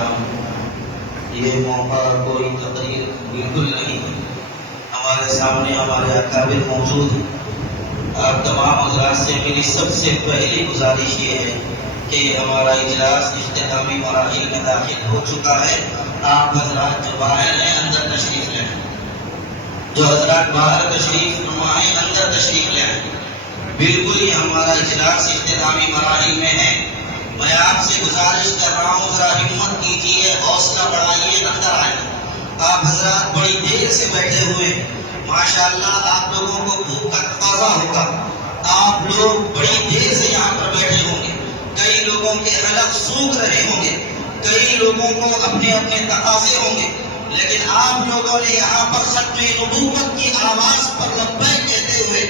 کرام، یہ موقع کوئی تقریر بالکل نہیں ہے، ہمارے سامنے ہمارے اکابر موجود ہیں۔ آپ تمام حضرات سے میری سب سے پہلی گزارش یہ ہے کہ ہمارا اجلاس اختتامی مراحل میں داخل ہو چکا ہے۔ آپ حضرات جو باہر ہیں اندر تشریف لیں، جو حضرات باہر تشریف نما ہیں اندر تشریف لیں۔ بالکل ہی ہمارا اجلاس اختتامی مراحل میں ہے۔ میں آپ سے گزارش کر رہا ہوں، ذرا ہمت کیجیے، حوصلہ بڑھائیے، اندر آئیے۔ آپ حضرات بڑی دیر سے بیٹھے ہوئے ہیں، ماشاءاللہ آپ لوگوں کو بھوک کا تقاضا ہوگا، آپ لوگ بڑی دیر سے یہاں پر بیٹھے ہوں گے، کئی لوگوں کے حلق سوکھ رہے ہوں گے، کئی لوگوں کو اپنے اپنے تقاضے ہوں گے، لیکن آپ لوگوں نے یہاں پر ختم نبوت کی آواز پر لبیک کہتے ہوئے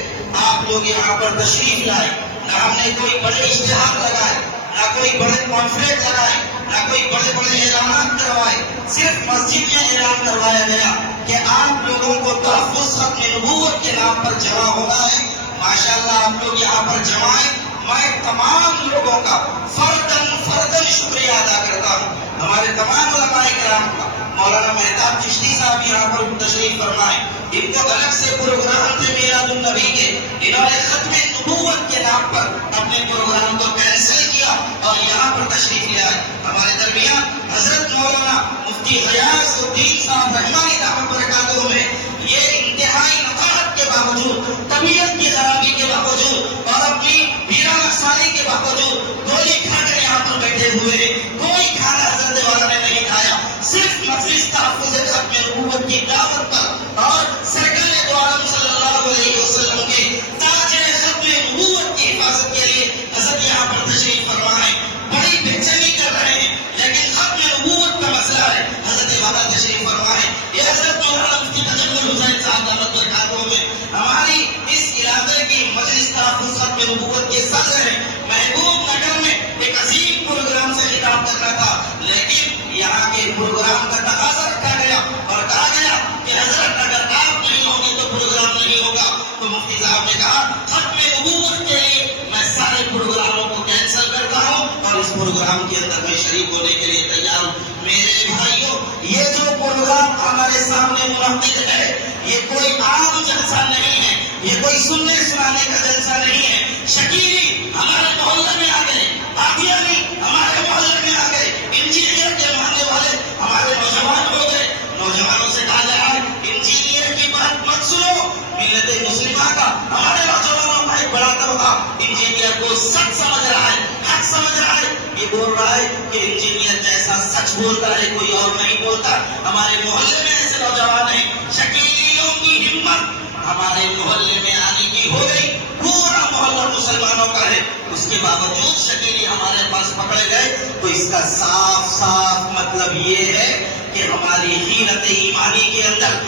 آپ لوگ یہاں پر تشریف لائے۔ نہ ہم نے کوئی بڑے اشتہار لگائے، نہ کوئی بڑے پامفلیٹ لگائے، نہ کوئی بڑے بڑے اعلانات کروائے، صرف مسجد میں اعلان کروایا گیا کہ آپ لوگوں کو تحفظ ختم نبوت کے نام پر جمع ہونا ہے۔ ماشاءاللہ آپ لوگ یہاں پر جمع ہیں۔ میں تمام لوگوں کا فرداً شکریہ ادا کرتا ہوں، ہمارے تمام علماء کرام کا۔ مولانا مہتاب چشتی صاحب یہاں پر تشریف فرمائے، ان کو الگ سے پروگرام تھے میلاد النبی کے، انہوں نے ختم نبوت کے نام پر اپنے پروگرام کو کینسل کیا اور یہاں پر تشریف لے آئے۔ ہمارے درمیان حضرت مولانا مفتی غیاث الدین صاحب رحمانی دعوت برکاتہ میں یہ انتہائی نفاحت کے باوجود، طبیعت کی خرابی کے باوجود اور اپنی پیرا نقصانی کے باوجود گولی کھا کر یہاں پر بیٹھے ہوئے، کوئی کھانا حضرت والا نے نہیں کھایا، صرف مجلس تحفظ ختم نبوت کی دعوت پر اور سرکار دو عالم صلی اللہ علیہ وسلم کے تاج ختم نبوت کی حفاظت کے لیے حضرت یہاں پر تشریف فرمائے۔ بڑی بے چینی کر رہے ہیں، لیکن ختم نبوت کا مسئلہ ہے، حضرت والا تشریف فرمائے۔ یہ حضرت مولانا مفتی تجمل حسین صاحب دعوت برکاتہ میں ہماری اس علاقے کی مجلس تحفظ ختم نبوت کے صدر ہیں۔ محبوب نگر میں ایک عظیم پروگرام سے خطاب کرنا تھا، لیکن یہاں کے پروگرام کا تقاضا رکھا گیا اور کہا گیا کہ حضرت اگر آپ نہیں ہوں گے تو پروگرام نہیں ہوگا۔ تو مفتی صاحب نے کہا ختم نبوت کے لیے میں سارے پروگراموں کو کینسل کرتا ہوں اور اس پروگرام کے اندر میں شریک ہونے کے لیے تیار ہوں۔ میرے بھائیوں، یہ جو پروگرام ہمارے سامنے منعقد ہے یہ کوئی عام جلسہ نہیں ہے، یہ کوئی سننے سنانے کا جلسہ نہیں ہے۔ شکیری ہمارے محلے میں آ گئے، قادیانی ہمارے محلے میں آ گئے، انجینئر کے ماننے والے ہمارے نوجوان ہو گئے۔ نوجوانوں سے کہا جائے انجینئر کی بات مت سنو، ملت مسلمہ کا ہمارے نوجوانوں کا ایک بڑا طبقہ انجینئر کو سچ سمجھ رہا ہے، حق سمجھ رہا ہے، یہ بول رہا ہے کہ انجینئر جیسا سچ بولتا ہے کوئی اور نہیں بولتا۔ ہمارے محلے میں ایسے نوجوان ہیں، شکیلیوں کی ہمت ہمارے محلے میں آنے کی ہو گئی، پورا محلہ مسلمانوں کا ہے، اس کے باوجود شکیلی ہمارے پاس پکڑے گئے۔ تو اس کا صاف مطلب یہ ہے کہ ہماری حیرت ایمانی کے اندر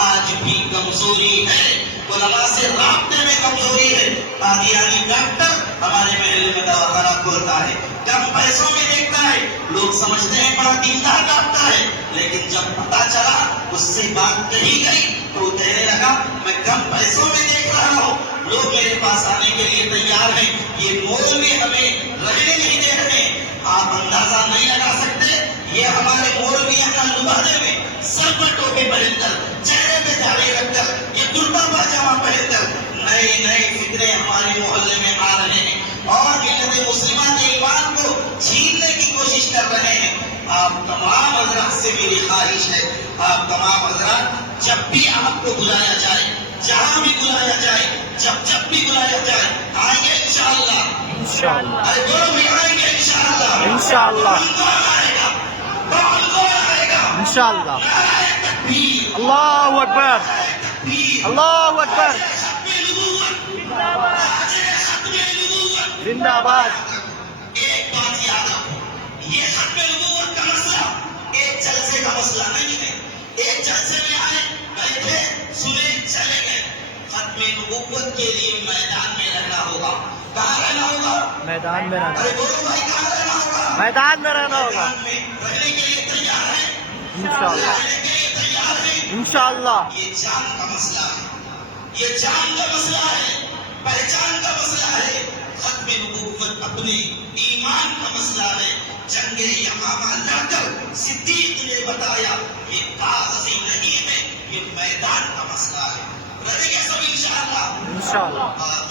آج بھی کمزوری ہے، علماء سے رابطے میں کمزوری ہے۔ قادیانی ڈاکٹر ہمارے محلے میں دواخانہ کھولتا ہے، کم پیسوں میں دیکھتا ہے، لوگ سمجھتے ہیں بڑا دیندار ڈاکٹر ہے، لیکن جب پتا چلا اس سے بات کہی گئی تو وہ کہنے لگا میں کم پیسوں میں دیکھ رہا ہوں، لوگ میرے پاس آنے کے لیے تیار ہیں، یہ مولوی ہمیں رہنے نہیں دے رہے۔ آپ اندازہ نہیں لگا سکتے، یہ ہمارے مولویوں کا لبادے میں سر پر ٹوپی پہن کر، چہرے پہ داڑھی رکھ کر، یہ کرتا پاجامہ پہن کر نئے فکرے ہمارے محلے میں آ رہے ہیں اور ملت مسلمہ کے ایمان کو چھیننے کی کوشش کر رہے ہیں۔ آپ تمام حضرات سے میری خواہش ہے، آپ تمام حضرات جب بھی آپ کو بلایا جائے، جہاں بھی بلایا جائے، جب بھی بلایا جائے، آئیں گے انشاءاللہ۔ ارے بولو بھی آئیں گے انشاءاللہ۔ کون آئے گا انشاءاللہ۔ تکبیر، اللہ اکبر، تکبیر، اللہ اکبر، زندہ باد۔ ایک بات یاد رکھو، یہ ختم نبوت کا مسئلہ ایک جلسے کا مسئلہ نہیں ہے، ایک جلسے میں آئے، بیٹھے، سنے، چلے گئے۔ ختم نبوت کے لیے میدان میں رہنا ہوگا۔ کہاں رہنا ہوگا؟ میدان میں رہنا، ارے بولو بھائی کہاں رہنا ہوگا؟ میدان میں رہنا ہوگا میدان میں رہنے کے لیے تیار ہے، انشاءاللہ، رہنے کے لیے تیار ہے۔ انشاءاللہ۔ یہ جان کا مسئلہ ہے، یہ جان کا مسئلہ ہے، پہچان کا مسئلہ ہے، ختم نبوت اپنے ایمان کا مسئلہ ہے۔ جنگ یمامہ لڑ کر صدیق نے بتایا یہ کاغذی نہیں ہے، یہ میدان کا مسئلہ ہے۔ رہے گا سب انشاءاللہ۔ انشاءاللہ۔